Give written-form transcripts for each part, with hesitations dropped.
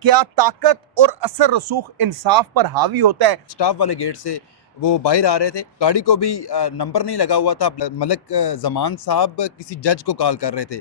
क्या ताकत और असर रसूख इंसाफ पर हावी होता है? स्टाफ वाले गेट से वो बाहर आ रहे थे। गाड़ी को भी नंबर नहीं लगा हुआ था। मलक ज़मान साहब किसी जज को कॉल कर रहे थे।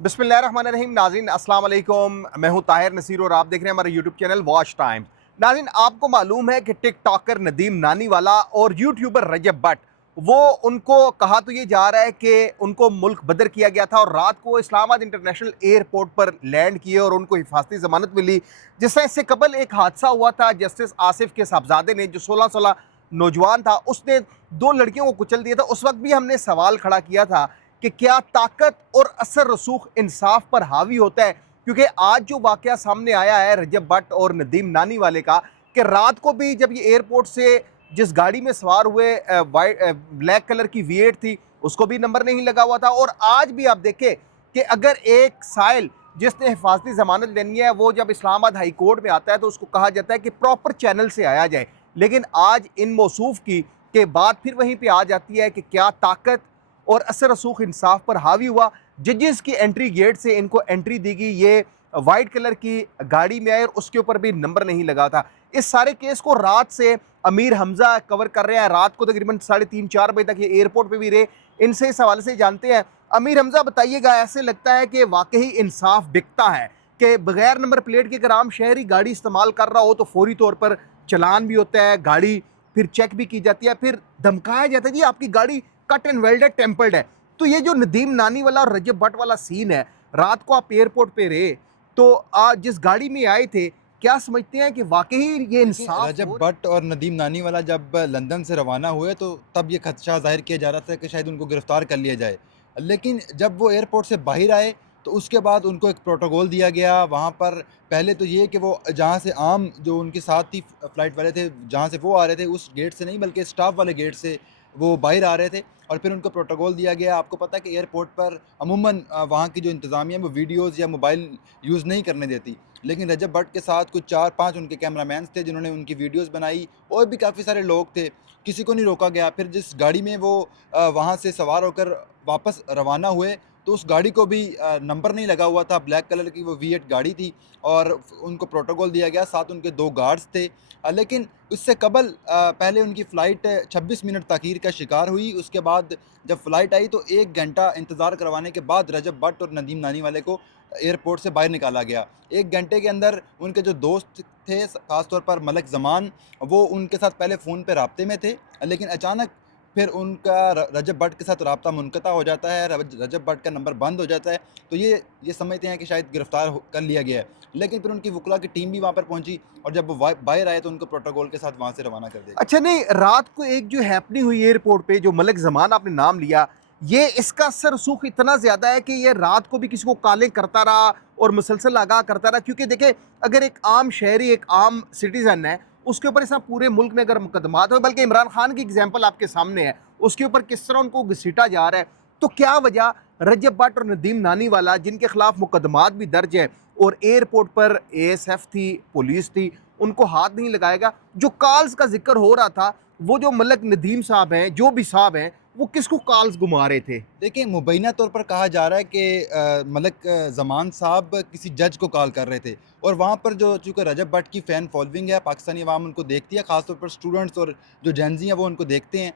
बिस्मिल्लाहिर्रहमानिर्रहीम। नाज़रीन अस्सलाम वालेकुम, मैं हूं ताहिर नसीर और आप देख रहे हैं हमारा यूट्यूब चैनल वॉच टाइम। नाज़रीन, आपको मालूम है कि टिकटॉकर नदीम नानीवाला और यूट्यूबर रजब भट्ट, वो उनको कहा तो ये जा रहा है कि उनको मुल्क बदर किया गया था और रात को इस्लामाबाद इंटरनेशनल एयरपोर्ट पर लैंड किए और उनको हिफाजती ज़मानत मिली। जिस तरह इससे कबल एक हादसा हुआ था, जस्टिस आसिफ के साहबजादे ने, जो 16 नौजवान था, उसने 2 लड़कियों को कुचल दिया था। उस वक्त भी हमने सवाल खड़ा किया था कि क्या ताकत और असर रसूख इंसाफ पर हावी होता है, क्योंकि आज जो वाकया सामने आया है रजब भट्ट और नदीम नानीवाले का, कि रात को भी जब ये एयरपोर्ट से जिस गाड़ी में सवार हुए वाइट ब्लैक कलर की V8 थी, उसको भी नंबर नहीं लगा हुआ था। और आज भी आप देखें कि अगर एक साइल जिसने हिफाजती ज़मानत लेनी है, वो जब इस्लामाबाद हाई कोर्ट में आता है तो उसको कहा जाता है कि प्रॉपर चैनल से आया जाए, लेकिन आज इन मौसूफ की के बाद फिर वहीं पे आ जाती है कि क्या ताकत और असर रसूख इंसाफ पर हावी हुआ। जजेस की एंट्री गेट से इनको एंट्री दी गई, ये वाइट कलर की गाड़ी में आए और उसके ऊपर भी नंबर नहीं लगा था। इस सारे केस को रात से अमीर हमजा कवर कर रहे हैं। रात को तकरीबन 3:30-4 बजे तक ये एयरपोर्ट पे भी रहे। इनसे इस हवाले से जानते हैं। अमीर हमजा, बताइएगा, ऐसे लगता है कि वाकई इंसाफ बिकता है कि बगैर नंबर प्लेट के अगर आम शहरी गाड़ी इस्तेमाल कर रहा हो तो फौरी तौर पर चलान भी होता है, गाड़ी फिर चेक भी की जाती है, फिर धमकाया जाता है जी आपकी गाड़ी कट एंड वेल्डेड टेम्पर्ड है। तो ये जो नदीम नानी वाला और रजब भट्ट वाला सीन है, रात को आप एयरपोर्ट पे रहे तो आज जिस गाड़ी में आए थे, क्या समझते हैं कि वाकई ये देखिए, इंसाफ रजब हो रहा है? भट्ट और नदीम नानीवाला जब लंदन से रवाना हुए तो तब ये खदशा ज़ाहिर किया जा रहा था कि शायद उनको गिरफ़्तार कर लिया जाए। लेकिन जब वो एयरपोर्ट से बाहर आए तो उसके बाद उनको एक प्रोटोकॉल दिया गया। वहाँ पर पहले तो ये कि वो जहाँ से आम जो उनके साथ थी फ़्लाइट वाले थे, जहाँ से वो आ रहे थे उस गेट से नहीं बल्कि स्टाफ वाले गेट से वो बाहर आ रहे थे और फिर उनको प्रोटोकॉल दिया गया। आपको पता है कि एयरपोर्ट पर अमूमन वहाँ की जो इंतज़ामिया है वो वीडियोज़ या मोबाइल यूज़ नहीं करने देती। लेकिन रजब भट्ट के साथ कुछ 4-5 उनके कैमरामैन्स थे जिन्होंने उनकी वीडियोज़ बनाई और भी काफ़ी सारे लोग थे, किसी को नहीं रोका गया। फिर जिस गाड़ी में वो वहाँ से सवार होकर वापस रवाना हुए तो उस गाड़ी को भी नंबर नहीं लगा हुआ था, ब्लैक कलर की वो V8 गाड़ी थी और उनको प्रोटोकॉल दिया गया, साथ उनके 2 गार्ड्स थे। लेकिन उससे कबल पहले उनकी फ़्लाइट 26 मिनट ताख़ीर का शिकार हुई। उसके बाद जब फ़्लाइट आई तो 1 घंटा इंतज़ार करवाने के बाद रजब भट्ट और नदीम नानीवाले को एयरपोर्ट से बाहर निकाला गया। 1 घंटे के अंदर उनके जो दोस्त थे, ख़ास तौर पर मलक ज़मान, वो उनके साथ पहले फ़ोन पे राब्ते में थे, लेकिन अचानक फिर उनका रजब भट्ट के साथ राब्ता मुनक़ता हो जाता है, रजब भट्ट का नंबर बंद हो जाता है। तो ये समझते हैं कि शायद गिरफ़्तार कर लिया गया है। लेकिन फिर उनकी वकला की टीम भी वहाँ पर पहुँची और जब वो बाहर आए तो उनको प्रोटोकॉल के साथ वहाँ से रवाना कर दिया गया। अच्छा, नहीं, रात को एक जो हैपनिंग हुई एयरपोर्ट पे, जो मलिक ज़मान आपने नाम लिया, ये इसका असर रसूख इतना ज़्यादा है कि ये रात को भी किसी को कॉलें करता रहा और मुसलसल आगाह करता रहा। क्योंकि देखिए, अगर एक आम शहरी, एक आम सिटीज़न है, उसके ऊपर इस पूरे मुल्क में अगर मुकदमात हो, बल्कि इमरान खान की एग्जाम्पल आपके सामने है, उसके ऊपर किस तरह उनको घसीटा जा रहा है, तो क्या वजह रजब भट्ट और नदीम नानीवाला, जिनके खिलाफ मुकदमात भी दर्ज है और एयरपोर्ट पर ASF थी, पुलिस थी, उनको हाथ नहीं लगाएगा? जो कॉल्स का जिक्र हो रहा था, वो जो मलक नदीम साहब हैं, जो भी साहब हैं, वो किसको कॉल्स घुमा रहे थे? देखिए, मुबैना तौर पर कहा जा रहा है कि मलक ज़मान साहब किसी जज को कॉल कर रहे थे और वहाँ पर जो चूँकि रजब भट्ट की फ़ैन फ़ॉलोइंग है, पाकिस्तानी अवाम उनको देखती है, ख़ास तौर पर स्टूडेंट्स और जो जेन ज़ी हैं वो उनको देखते हैं।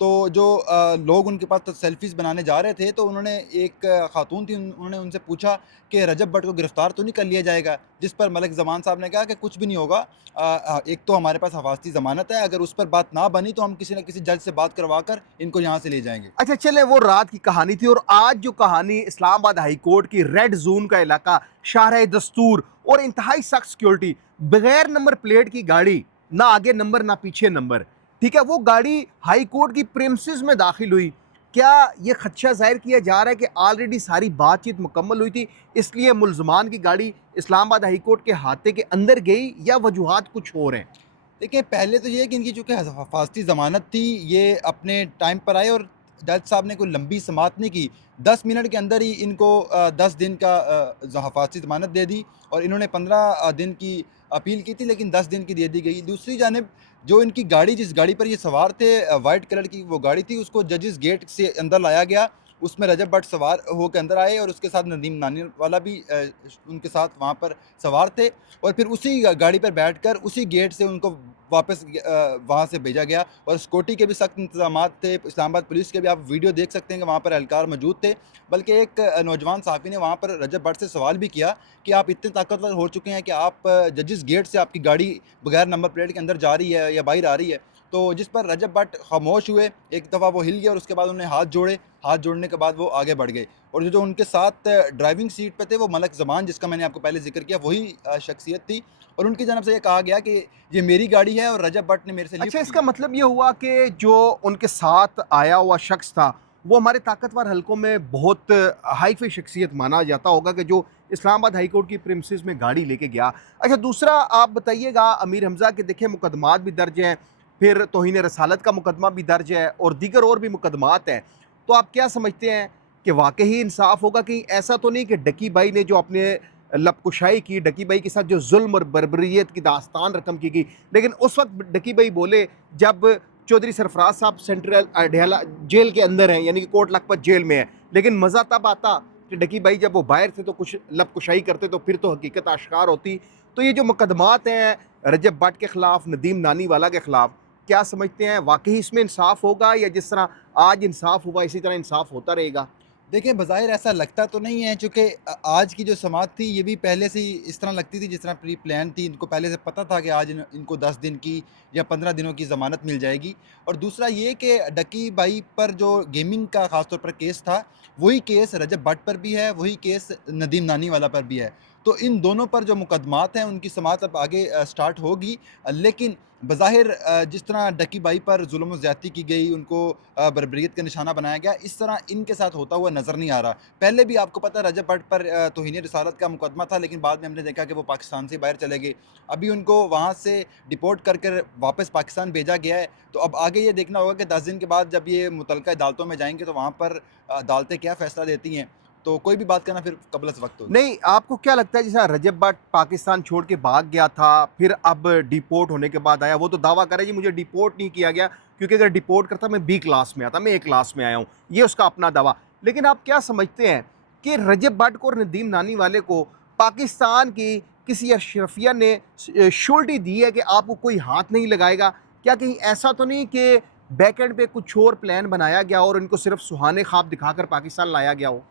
तो जो लोग उनके पास तो सेल्फ़ीज़ बनाने जा रहे थे तो उन्होंने एक खातून थी, उन्होंने उनसे पूछा कि रजब भट्ट को गिरफ़्तार तो नहीं कर लिया जाएगा? जिस पर मलक ज़मान साहब ने कहा कि कुछ भी नहीं होगा। एक तो हमारे पास हिफाज़ती ज़मानत है, अगर उस पर बात ना बनी तो हम किसी न किसी जज से बात करवा कर इनको यहाँ से ले जाएँगे। अच्छा, चले, वो रात की कहानी थी। और आज जो कहानी इस्लामाबाद हाई कोर्ट की, रेड जोन का इलाका, शाहराह दस्तूर और इंतहाई सख्त सिक्योरिटी, बगैर नंबर प्लेट की गाड़ी, ना आगे नंबर ना पीछे नंबर, ठीक है, वो गाड़ी हाई कोर्ट की प्रेमिसेस में दाखिल हुई। क्या ये खदशा जाहिर किया जा रहा है कि ऑलरेडी सारी बातचीत मुकम्मल हुई थी, इसलिए मुलजमान की गाड़ी इस्लामाबाद हाई कोर्ट के हाथे के अंदर गई, या वजूहात कुछ और हैं? देखिए, पहले तो ये है कि इनकी चूँकि हिफाज़ती ज़मानत थी, ये अपने टाइम पर आए और जज साहब ने कोई लंबी समाअत नहीं की। 10 मिनट के अंदर ही इनको 10 दिन का हिफाज़ती ज़मानत दे दी और इन्होंने 15 दिन की अपील की थी, लेकिन 10 दिन की दे दी गई। दूसरी जानिब जो इनकी गाड़ी, जिस गाड़ी पर ये सवार थे, वाइट कलर की वो गाड़ी थी, उसको जजेस गेट से अंदर लाया गया उसमें रजब भट्ट सवार होकर अंदर आए और उसके साथ नदीम नानी वाला भी उनके साथ वहाँ पर सवार थे, और फिर उसी गाड़ी पर बैठकर उसी गेट से उनको वापस वहाँ से भेजा गया। और सिक्योरिटी के भी सख्त इंतजाम थे, इस्लामाबाद पुलिस के भी आप वीडियो देख सकते हैं कि वहाँ पर एहलकार मौजूद थे। बल्कि एक नौजवान सहाफ़ी ने वहाँ पर रजब भट्ट से सवाल भी किया कि आप इतने ताकतवर हो चुके हैं कि आप जजिस गेट से आपकी गाड़ी बगैर नंबर प्लेट के अंदर जा रही है या बाहर आ रही है। तो जिस पर रजब भट्ट खामोश हुए, एक दफ़ा वो हिल गए और उसके बाद उन्होंने हाथ जोड़े। हाथ जोड़ने के बाद वो आगे बढ़ गए, और जो उनके साथ ड्राइविंग सीट पे थे वो मलक ज़मान, जिसका मैंने आपको पहले ज़िक्र किया, वही शख्सियत थी। और उनकी जानब से ये कहा गया कि ये मेरी गाड़ी है और रजब भट्ट ने मेरे से लिफ्ट अच्छा, ली इसका है। मतलब ये हुआ कि जो उनके साथ आया हुआ शख्स था वो हमारे ताकतवर हलकों में बहुत हाई फाई शख्सियत माना जाता होगा, कि जो इस्लामाबाद हाई कोर्ट की प्रीमिसेस में गाड़ी लेके गया। अच्छा, दूसरा आप बताइएगा अमीर हमज़ा के देखे मुकदमात भी दर्ज हैं, फिर तौहीन रसालत का मुकदमा भी दर्ज है और दीगर और भी मुकदमात हैं। तो आप क्या समझते हैं कि वाकई ही इंसाफ होगा? कहीं ऐसा तो नहीं कि डकी भाई ने जो अपने लपकुशाई की, डकी भाई के साथ जो जुल्म और बर्बरियत की दास्तान रकम की गई, लेकिन उस वक्त डकी भाई बोले जब चौधरी सरफराज साहब सेंट्रल अडयाला जेल के अंदर हैं, यानी कि कोट लखपत जेल में है, लेकिन मज़ा तब आता कि डकी भाई जब वो बाहर थे तो कुछ लपकुशाई करते तो फिर तो हकीकत आश्कार होती। तो ये जो मुकदमात हैं रजब भट्ट के ख़िलाफ़, नदीम नानी वाला के ख़िलाफ़, क्या समझते हैं वाकई इसमें इंसाफ होगा, या जिस तरह आज इंसाफ हुआ इसी तरह इंसाफ होता रहेगा? देखिए, बज़ाहिर ऐसा लगता तो नहीं है, चूँकि आज की जो समात थी ये भी पहले से ही इस तरह लगती थी जिस तरह प्री प्लान थी। इनको पहले से पता था कि आज इनको 10 दिन की या 15 दिनों की ज़मानत मिल जाएगी। और दूसरा ये कि डकी भाई पर जो गेमिंग का ख़ास तौर पर केस था, वही केस रजब भट्ट पर भी है, वही केस नदीम नानी वाला पर भी है। तो इन दोनों पर जो मुकदमात हैं उनकी समात अब आगे स्टार्ट होगी। लेकिन बज़ाहिर जिस तरह डकी भाई पर जुल्म व ज़्यादती की गई, उनको बर्बरियत का निशाना बनाया गया, इस तरह इनके साथ होता हुआ नज़र नहीं आ रहा। पहले भी आपको पता है रजब भट्ट पर तौहीन रिसालत का मुकदमा था, लेकिन बाद में हमने देखा कि वो पाकिस्तान से बाहर चले गए। अभी उनको वहाँ से डिपोर्ट कर कर वापस पाकिस्तान भेजा गया है। तो अब आगे ये देखना होगा कि 10 दिन के बाद जब ये मुतल्लिका अदालतों में जाएँगे तो वहाँ पर अदालतें क्या फ़ैसला देती हैं। तो कोई भी बात करना फिर क़ब्ल अज़ वक़्त होगी। नहीं, आपको क्या लगता है जैसा रजब भट्ट पाकिस्तान छोड़ के भाग गया था, फिर अब डिपोर्ट होने के बाद आया, वो तो दावा करे जी मुझे डिपोर्ट नहीं किया गया क्योंकि अगर डिपोर्ट करता मैं बी क्लास में आता, मैं ए क्लास में आया हूँ, ये उसका अपना दावा। लेकिन आप क्या समझते हैं कि रजब भट्ट को और नदीम नानी वाले को पाकिस्तान की किसी अशरफिया ने श्योरिटी दी है कि आपको कोई हाथ नहीं लगाएगा? क्या कहीं ऐसा तो नहीं कि बैक एंड पे कुछ और प्लान बनाया गया और इनको सिर्फ सुहाने ख्वाब दिखाकर पाकिस्तान लाया गया हो?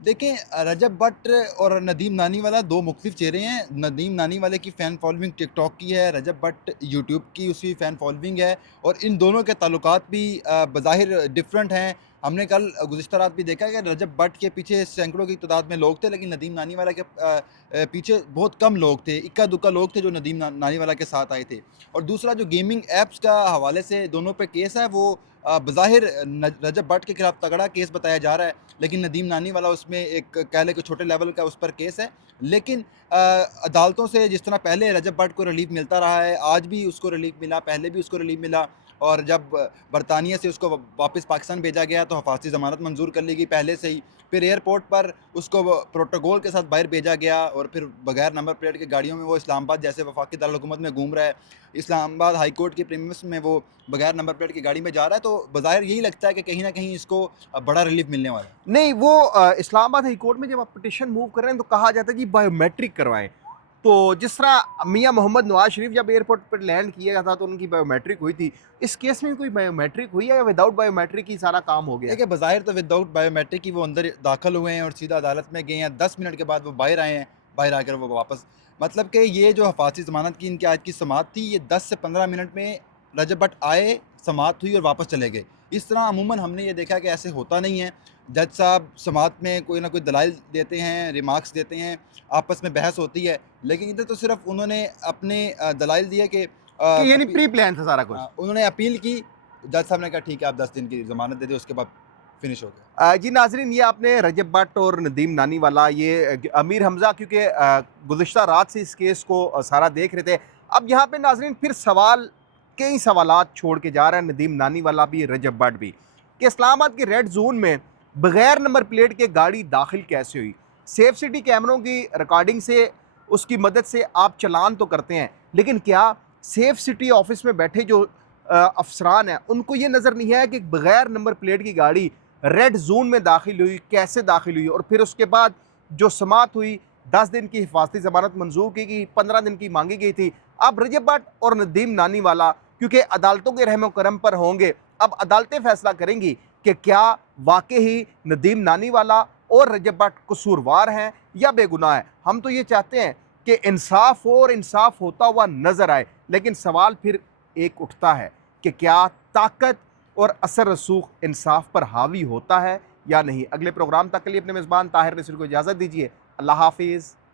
देखें, रजब भट्ट और नदीम नानी वाला दो मुख्तलिफ चेहरे हैं। नदीम नानी वाले की फ़ैन फॉलोइंग टिकटॉक की है, रजब भट्ट यूट्यूब की उसकी फ़ैन फॉलोइंग है, और इन दोनों के ताल्लुकात भी बज़ाहिर डिफरेंट हैं। हमने कल गुज़िश्ता रात भी देखा कि रजब भट्ट के पीछे सैकड़ों की तादाद में लोग थे, लेकिन नदीम नानी वाला के पीछे बहुत कम लोग थे। इक्का दुक्का लोग थे जो नदीम नानी वाला के साथ आए थे। और दूसरा जो गेमिंग ऐप्स का हवाले से दोनों पे केस है, वो बज़ाहिर रजब भट्ट के खिलाफ तगड़ा केस बताया जा रहा है, लेकिन नदीम नानी वाला उसमें एक कह लें कि छोटे लेवल का उस पर केस है। लेकिन अदालतों से जिस तरह पहले रजब भट्ट को रिलीफ मिलता रहा है, आज भी उसको रिलीफ मिला, पहले भी उसको रिलीफ मिला, और जब बरतानिया से उसको वापस पाकिस्तान भेजा गया तो हफाजती ज़मानत मंजूर कर ली गई पहले से ही। फिर एयरपोर्ट पर उसको प्रोटोकॉल के साथ बाहर भेजा गया, और फिर बगैर नंबर प्लेट की गाड़ियों में वो इस्लामाबाद जैसे वफाकी दारुल-हुकूमत में घूम रहा है। इस्लामाबाद हाई कोर्ट की प्रीमिस में वो बगैर नंबर प्लेट की गाड़ी में जा रहा है। तो बज़ाहिर यही लगता है कि कहीं न कहीं इसको बड़ा रिलीफ मिलने वाला है। नहीं, वो इस्लामाबाद हाई कोर्ट में जब आप पिटीशन मूव कर रहे हैं तो कहा जाता है जी बायोमेट्रिक करवाएं। तो जिस तरह मियां मोहम्मद नवाज शरीफ जब एयरपोर्ट पर लैंड किया था तो उनकी बायोमेट्रिक हुई थी, इस केस में कोई बायोमेट्रिक हुई है या विदाउट बायोमेट्रिक ही सारा काम हो गया? देखिए, बज़ाहिर तो विदाउट बायोमेट्रिक ही वो अंदर दाखिल हुए हैं और सीधा अदालत में गए हैं। 10 मिनट के बाद वो बाहर आए हैं, बाहर आकर वो वापस, मतलब कि ये जो हफाजती ज़मानत की इनकी आज की समाअत थी, ये 10 से 15 मिनट में रजब भट्ट आए, समाअत हुई और वापस चले गए। इस तरह अमूमन हमने ये देखा कि ऐसे होता नहीं है। जज साहब समाअत में कोई ना कोई दलाइल देते हैं, रिमार्क्स देते हैं, आपस में बहस होती है, लेकिन इधर तो सिर्फ़ उन्होंने अपने दलाइल दिए कि कि यानी प्री प्लान था सारा कुछ। उन्होंने अपील की, जज साहब ने कहा ठीक है आप 10 दिन की ज़मानत दे दें, उसके बाद फिनिश हो गया। जी नाज़रीन, ये आपने रजब भट्ट और नदीम नानी वाला ये अमीर हमज़ा क्योंकि गुज़िश्ता रात से इस केस को सारा देख रहे थे। अब यहाँ पे नाज़रीन फिर सवाल, कई सवालात छोड़ के जा रहा है नदीम नानी वाला भी, रजब भट्ट भी, कि इस्लामाबाद के रेड जोन में बगैर नंबर प्लेट के गाड़ी दाखिल कैसे हुई? सेफ सिटी कैमरों की रिकॉर्डिंग से, उसकी मदद से आप चलान तो करते हैं, लेकिन क्या सेफ सिटी ऑफिस में बैठे जो अफसरान हैं उनको ये नज़र नहीं है कि बगैर नंबर प्लेट की गाड़ी रेड जोन में दाखिल हुई, कैसे दाखिल हुई, और फिर उसके बाद जो समाअत हुई, 10 दिन की हिफाजती ज़मानत मंजूर की गई, 15 दिन की मांगी गई थी। अब रजब भट्ट और नदीम नानीवाला क्योंकि अदालतों के रहम करम पर होंगे, अब अदालतें फैसला करेंगी कि क्या वाकई ही नदीम नानीवाला और रजब भट्ट कसूरवार हैं या बेगुनाह हैं। हम तो ये चाहते हैं कि इंसाफ हो और इंसाफ होता हुआ नजर आए, लेकिन सवाल फिर एक उठता है कि क्या ताकत और असर रसूख इंसाफ पर हावी होता है या नहीं। अगले प्रोग्राम तक के लिए अपने मेज़बान ताहिर नसीर को इजाज़त दीजिए। अल्लाह हाफिज़।